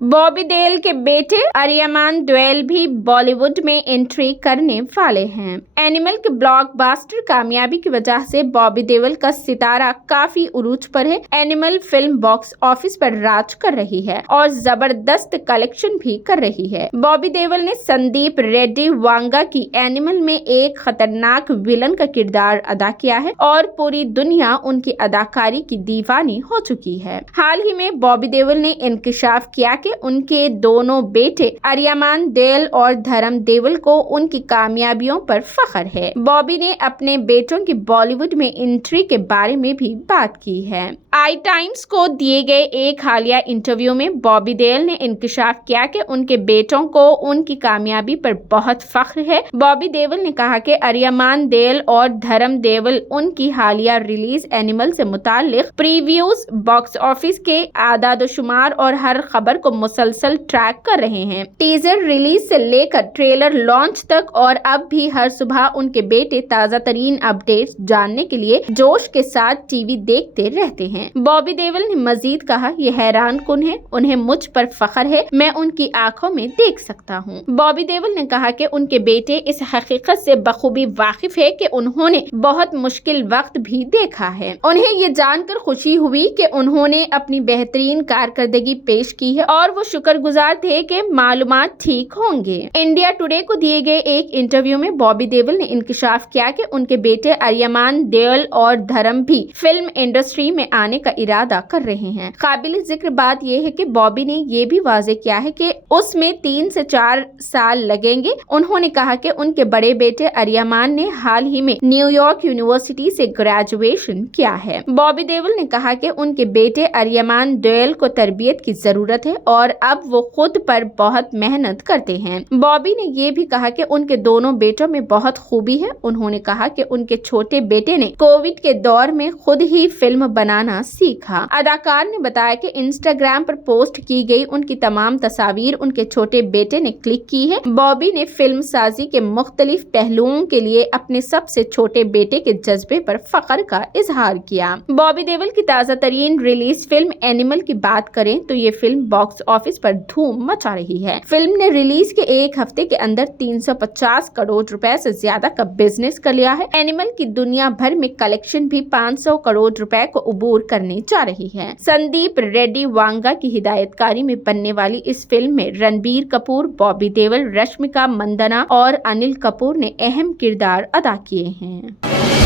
बॉबी देओल के बेटे अरियामान देओल भी बॉलीवुड में एंट्री करने वाले हैं। एनिमल की ब्लॉकबस्टर कामयाबी की वजह से बॉबी देओल का सितारा काफी उरूज पर है। एनिमल फिल्म बॉक्स ऑफिस पर राज कर रही है और जबरदस्त कलेक्शन भी कर रही है। बॉबी देओल ने संदीप रेड्डी वांगा की एनिमल में एक खतरनाक विलन का किरदार अदा किया है और पूरी दुनिया उनकी अदाकारी की दीवानी हो चुकी है। हाल ही में बॉबी देओल ने इंकशाफ किया कि उनके दोनों बेटे अरियामान देओल और धर्म देओल को उनकी कामयाबियों पर फख्र है। बॉबी ने अपने बेटों की बॉलीवुड में एंट्री के बारे में भी बात की है। आई टाइम्स को दिए गए एक हालिया इंटरव्यू में बॉबी देओल ने इंकशाफ किया कि उनके बेटों को उनकी कामयाबी पर बहुत फख्र है। बॉबी देओल ने कहा कि अरियामान देओल और धर्म देओल उनकी हालिया रिलीज एनिमल से मुताल्लिक प्रीव्यूज, बॉक्स ऑफिस के आदादोशुमार और हर खबर को मुसलसल ट्रैक कर रहे हैं। टीजर रिलीज से लेकर ट्रेलर लॉन्च तक और अब भी हर सुबह उनके बेटे ताज़ा तरीन अपडेट्स जानने के लिए जोश के साथ टीवी देखते रहते हैं। बॉबी देओल ने मजीद कहा, ये हैरान कुन है, उन्हें मुझ पर फख्र है, मैं उनकी आंखों में देख सकता हूँ। बॉबी देओल ने कहा कि उनके बेटे इस हकीकत से बखूबी वाकिफ है कि उन्होंने बहुत मुश्किल वक्त भी देखा है। उन्हें ये जानकर खुशी हुई कि उन्होंने अपनी बेहतरीन कारकर्दगी पेश की है और वो शुक्रगुजार थे कि मालूमात ठीक होंगे। इंडिया टुडे को दिए गए एक इंटरव्यू में बॉबी देओल ने इंकशाफ किया कि उनके बेटे अरियामान देओल और धर्म भी फिल्म इंडस्ट्री में आने का इरादा कर रहे हैं। काबिल जिक्र बात यह है कि बॉबी ने ये भी वाजे किया है कि उसमें 3 से 4 साल लगेंगे। उन्होंने कहा कि उनके बड़े बेटे अरियामान ने हाल ही में न्यूयॉर्क यूनिवर्सिटी से ग्रेजुएशन किया है। बॉबी देओल ने कहा कि उनके बेटे अरियामान देओल को तरबियत की जरूरत है और अब वो खुद पर बहुत मेहनत करते हैं। बॉबी ने ये भी कहा कि उनके दोनों बेटों में बहुत खूबी है। उन्होंने कहा कि उनके छोटे बेटे ने कोविड के दौर में खुद ही फिल्म बनाना सीखा। अदाकार ने बताया कि इंस्टाग्राम पर पोस्ट की गई उनकी तमाम तस्वीर उनके छोटे बेटे ने क्लिक की है। बॉबी ने फिल्म साजी के मुख्तलिफ पहलुओं के लिए अपने सबसे छोटे बेटे के जज्बे पर फख्र का इजहार किया। बॉबी देओल की ताज़ा तरीन रिलीज फिल्म एनिमल की बात करें तो ये फिल्म बॉक्स ऑफिस पर धूम मचा रही है। फिल्म ने रिलीज के एक हफ्ते के अंदर 350 करोड़ रुपए से ज्यादा का बिजनेस कर लिया है। एनिमल की दुनिया भर में कलेक्शन भी 500 करोड़ रुपए को उबूर करने जा रही है। संदीप रेड्डी वांगा की हिदायतकारी में बनने वाली इस फिल्म में रणबीर कपूर, बॉबी देओल, रश्मिका मंदाना और अनिल कपूर ने अहम किरदार अदा किए हैं।